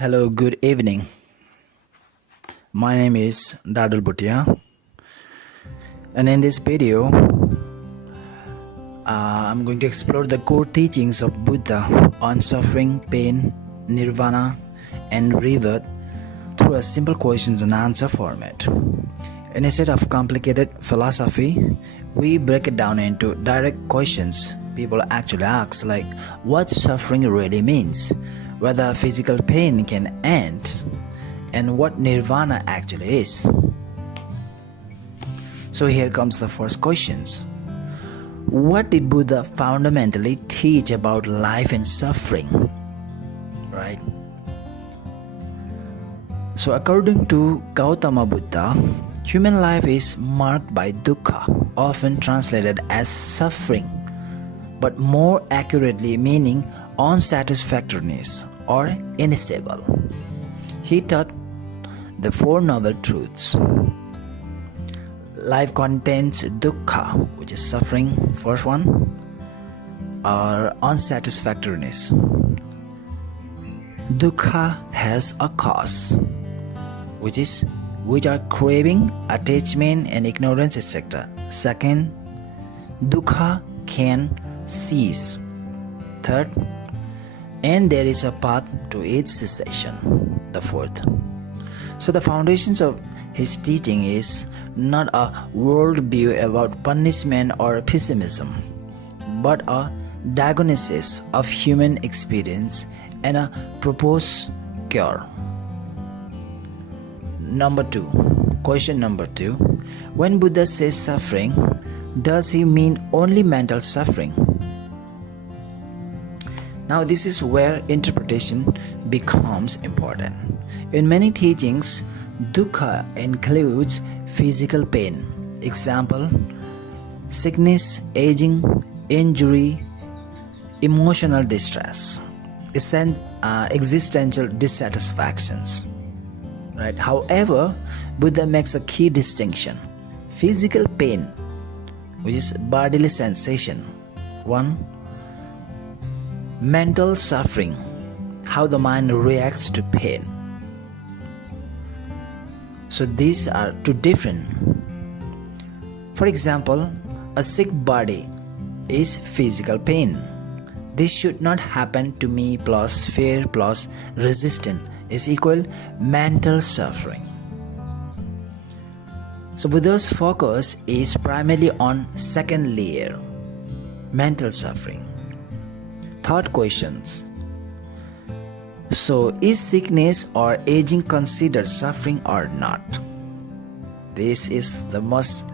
Hello, good evening. My name is Dadul Bhutia, and in this video, I'm going to explore the core teachings of Buddha on suffering, pain, nirvana, and rebirth through a simple questions and answer format. Instead of complicated philosophy, we break it down into direct questions people actually ask, like what suffering really means, whether physical pain can end, and what nirvana actually is. So here comes the first questions. What did Buddha fundamentally teach about life and suffering? Right? So according to Gautama Buddha, human life is marked by dukkha, often translated as suffering, but more accurately meaning unsatisfactoriness or unstable. He taught the Four Noble Truths. Life contains dukkha, which is suffering, first one, or unsatisfactoriness. Dukkha has a cause, which are craving, attachment, and ignorance, etc. Second, dukkha can cease. Third, and there is a path to its cessation. The fourth. So the foundations of his teaching is not a worldview about punishment or pessimism, but a diagnosis of human experience and a proposed cure. Question number two. When Buddha says suffering, does he mean only mental suffering? Now this is where interpretation becomes important. In many teachings, dukkha includes physical pain. Example, sickness, aging, injury, emotional distress, existential dissatisfactions. Right? However, Buddha makes a key distinction. Physical pain, which is bodily sensation. One, mental suffering, how the mind reacts to pain. So these are two different. For example, a sick body is physical pain. This should not happen to me plus fear plus resistance is equal mental suffering. So Buddha's focus is primarily on second layer, mental suffering. Third questions. So is sickness or aging considered suffering or not? This is the most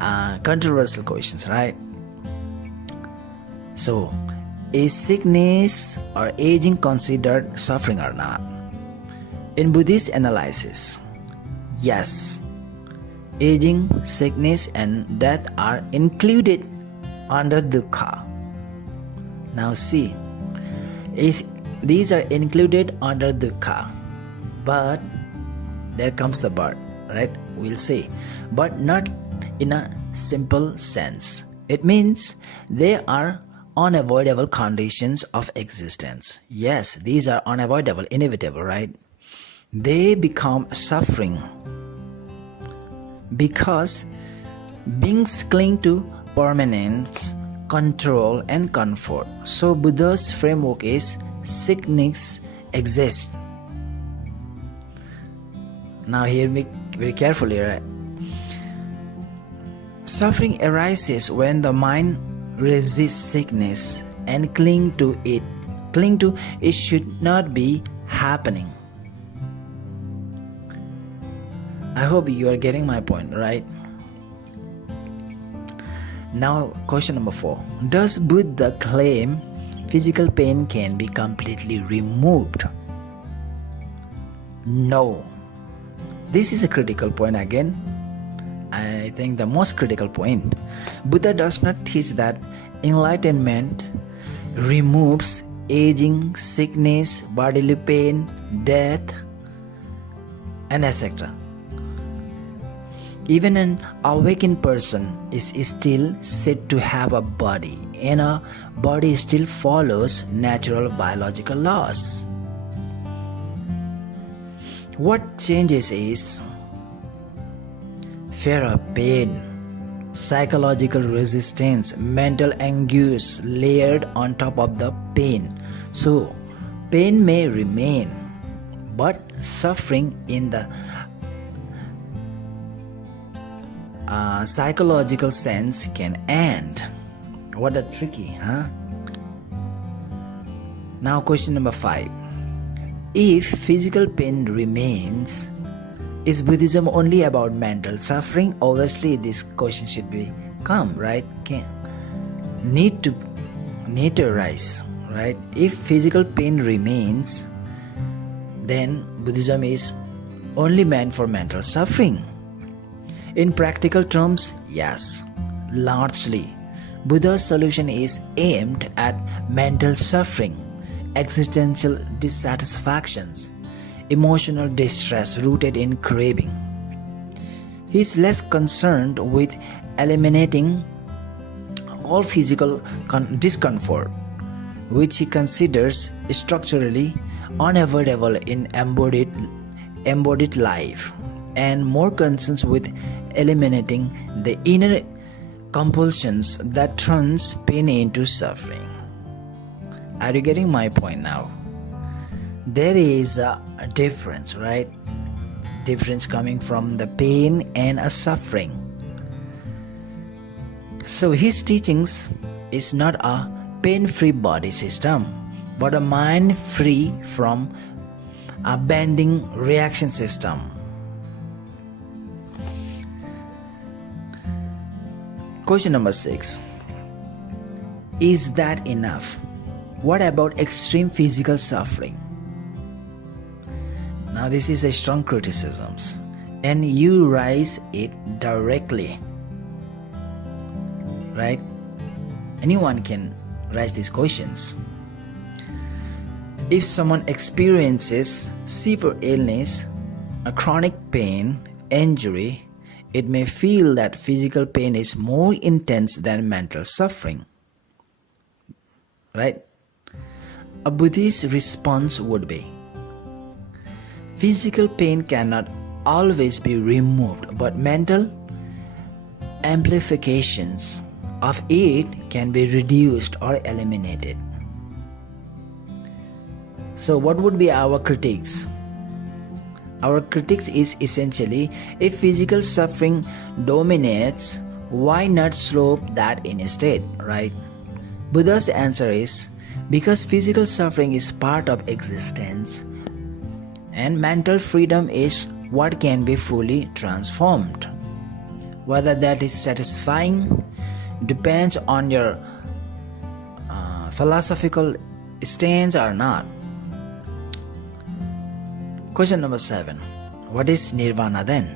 controversial questions, right? So is sickness or aging considered suffering or not? In Buddhist analysis, yes, aging, sickness, and death are included under dukkha. Now see, these are included under dukkha, but there comes the but, right? We'll see, but not in a simple sense. It means they are unavoidable conditions of existence. Yes, these are unavoidable, inevitable, right? They become suffering because beings cling to permanence, control, and comfort. So Buddha's framework is sickness exists. Now hear me very carefully, right? Suffering arises when the mind resists sickness and cling to it. Cling to it should not be happening. I hope you are getting my point, right? Now question number 4. Does Buddha claim physical pain can be completely removed? No. This is a critical point again. I think the most critical point. Buddha does not teach that enlightenment removes aging, sickness, bodily pain, death, and etc. Even an awakened person is still said to have a body, and a body still follows natural biological laws. What changes is fear of pain, psychological resistance, mental anguish layered on top of the pain. So, pain may remain, but suffering in the psychological sense can end. What a tricky, huh? Now, question number 5. If physical pain remains, is Buddhism only about mental suffering? Obviously, this question should be come, right? Need to arise, right? If physical pain remains, then Buddhism is only meant for mental suffering. In practical terms, yes, largely, Buddha's solution is aimed at mental suffering, existential dissatisfactions, emotional distress rooted in craving. He is less concerned with eliminating all physical discomfort, which he considers structurally unavoidable in embodied life, and more concerned with eliminating the inner compulsions that turns pain into suffering. Are you getting my point now? There is a difference, right? Difference coming from the pain and a suffering. So his teachings is not a pain-free body system, but a mind-free from a bending reaction system. Question number 6. Is that enough? What about extreme physical suffering? Now this is a strong criticism, and you raise it directly, right? Anyone can raise these questions. If someone experiences severe illness, a chronic pain, injury, it may feel that physical pain is more intense than mental suffering, right? A Buddhist response would be, physical pain cannot always be removed, but mental amplifications of it can be reduced or eliminated. So what would be our critiques? Our critiques is essentially, if physical suffering dominates, why not slope that instead, right? Buddha's answer is, because physical suffering is part of existence and mental freedom is what can be fully transformed. Whether that is satisfying depends on your philosophical stance or not. Question number 7. What is Nirvana then?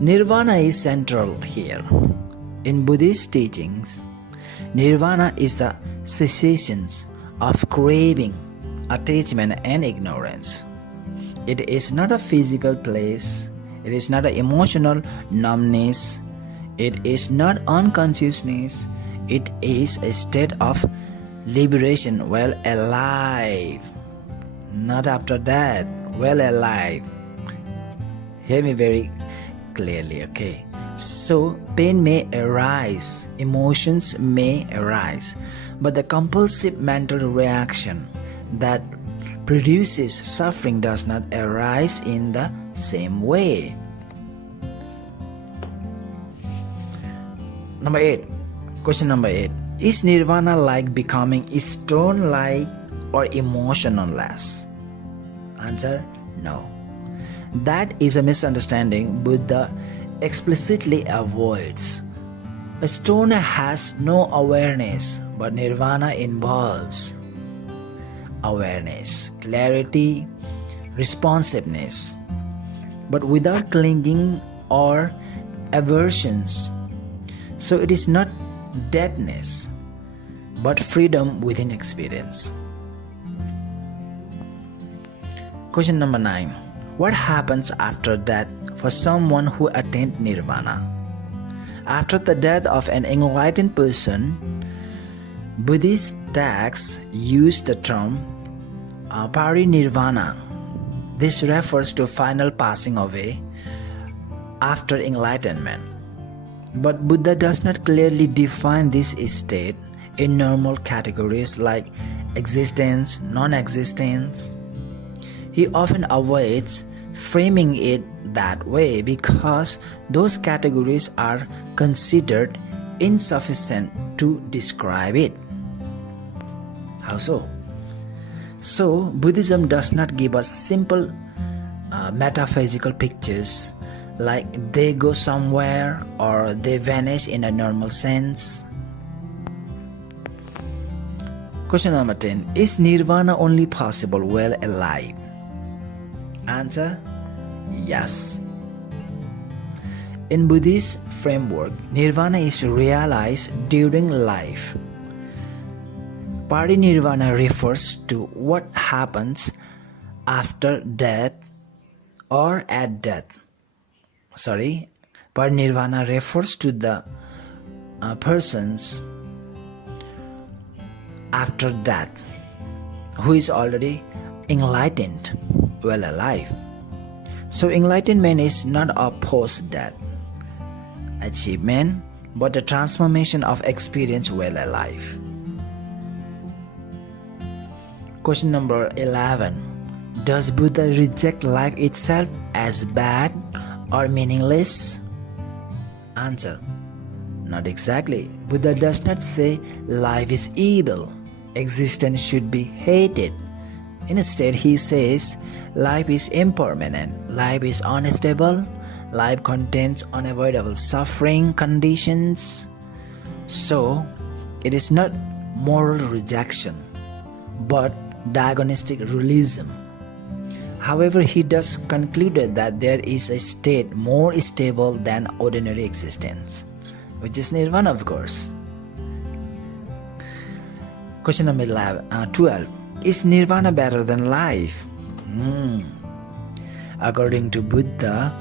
Nirvana is central here. In Buddhist teachings, Nirvana is the cessation of craving, attachment and ignorance. It is not a physical place. It is not an emotional numbness. It is not unconsciousness. It is a state of liberation while alive. Not after death, well alive. Hear me very clearly, okay? So, pain may arise, emotions may arise, but the compulsive mental reaction that produces suffering does not arise in the same way. Number 8. Question number 8. Is nirvana like becoming stone-like or emotionless? Answer, no. That is a misunderstanding Buddha explicitly avoids. A stone has no awareness, but nirvana involves awareness, clarity, responsiveness, but without clinging or aversions. So it is not deadness, but freedom within experience. Question number 9. What happens after death for someone who attained nirvana? After the death of an enlightened person, Buddhist texts use the term parinirvana, This refers to final passing away after enlightenment. But Buddha does not clearly define this state in normal categories like existence, non-existence. He often avoids framing it that way because those categories are considered insufficient to describe it. How so? So, Buddhism does not give us simple metaphysical pictures like they go somewhere or they vanish in a normal sense. Question number 10. Is nirvana only possible while alive? Answer: yes. In Buddhist framework, nirvana is realized during life. Parinirvana refers to what happens after death or at death. Parinirvana refers to the persons after death who is already enlightened while alive. So enlightenment is not a post-death achievement but a transformation of experience while alive. Question number 11. Does Buddha reject life itself as bad or meaningless? Answer: not exactly. Buddha does not say life is evil, existence should be hated. Instead, he says life is impermanent, life is unstable, life contains unavoidable suffering conditions. So, it is not moral rejection, but diagnostic realism. However, he does conclude that there is a state more stable than ordinary existence, which is nirvana, of course. Question number 12. Is nirvana better than life? According to Buddha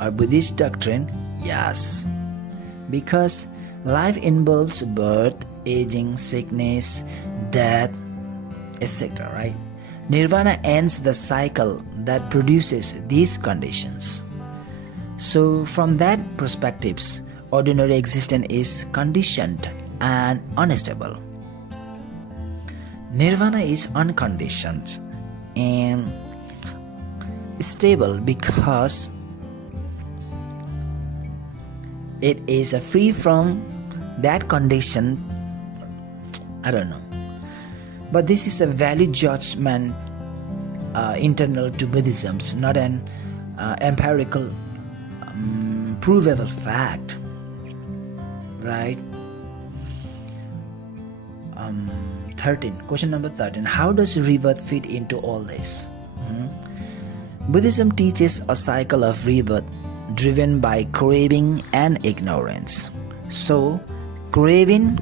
or Buddhist doctrine, yes. Because life involves birth, aging, sickness, death, etc. Right? Nirvana ends the cycle that produces these conditions. So from that perspective, ordinary existence is conditioned and unstable. Nirvana is unconditioned and stable because it is free from that condition. I don't know. But this is a valid judgment internal to Buddhism, not an empirical provable fact. Right? 13. Question number 13. How does rebirth fit into all this? Buddhism teaches a cycle of rebirth driven by craving and ignorance. So, craving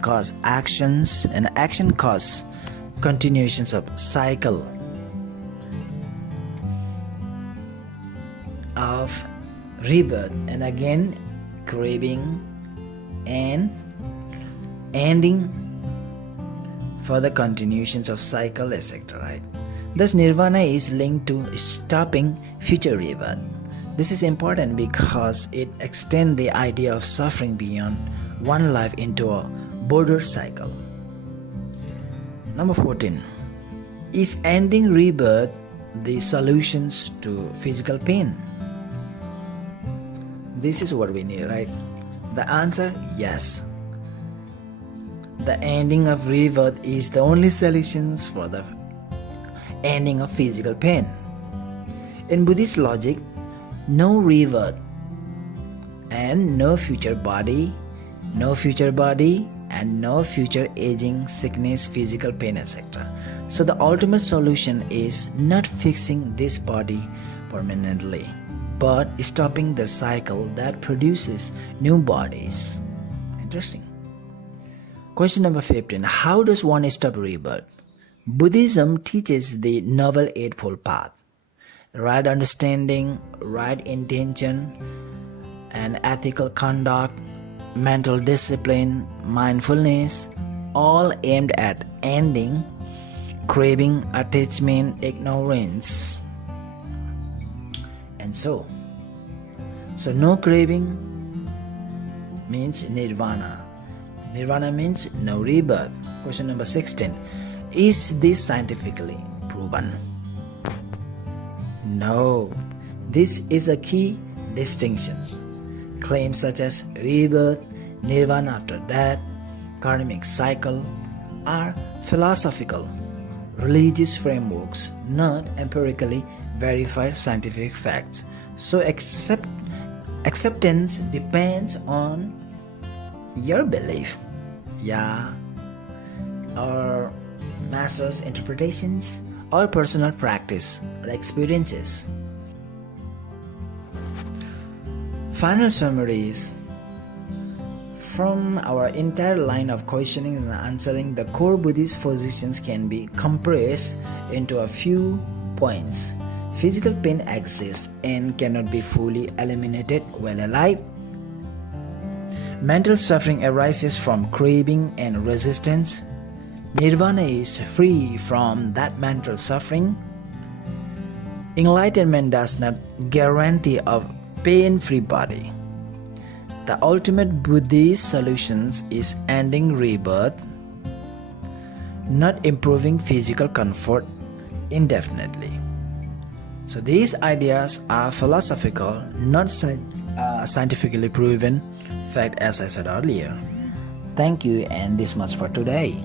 cause actions and action cause continuations of cycle of rebirth, and again craving and ending further continuations of cycle, etc. Right? Thus nirvana is linked to stopping future rebirth. This is important because it extends the idea of suffering beyond one life into a broader cycle. Number 14. Is ending rebirth the solutions to physical pain? This is what we need, right? The answer: yes. The ending of rebirth is the only solutions for the ending of physical pain. In Buddhist logic, no rebirth and no future body, and no future aging, sickness, physical pain, etc. So the ultimate solution is not fixing this body permanently, but stopping the cycle that produces new bodies. Interesting. Question number 15. How does one stop rebirth? Buddhism teaches the Noble Eightfold Path. Right understanding, right intention, and ethical conduct, mental discipline, mindfulness, all aimed at ending craving, attachment, ignorance, and so. So no craving means nirvana. Nirvana means no rebirth. Question number 16. Is this scientifically proven? No. This is a key distinction. Claims such as rebirth, nirvana after death, karmic cycle are philosophical, religious frameworks, not empirically verified scientific facts. So acceptance depends on your belief, or master's interpretations, or personal practice or experiences. Final summaries. From our entire line of questioning and answering, the core Buddhist positions can be compressed into a few points. Physical pain exists and cannot be fully eliminated while alive. Mental suffering arises from craving and resistance. Nirvana is free from that mental suffering. Enlightenment does not guarantee a pain-free body. The ultimate Buddhist solution is ending rebirth, not improving physical comfort indefinitely. So these ideas are philosophical, not scientifically proven fact, as I said earlier. Thank you, and this much for today.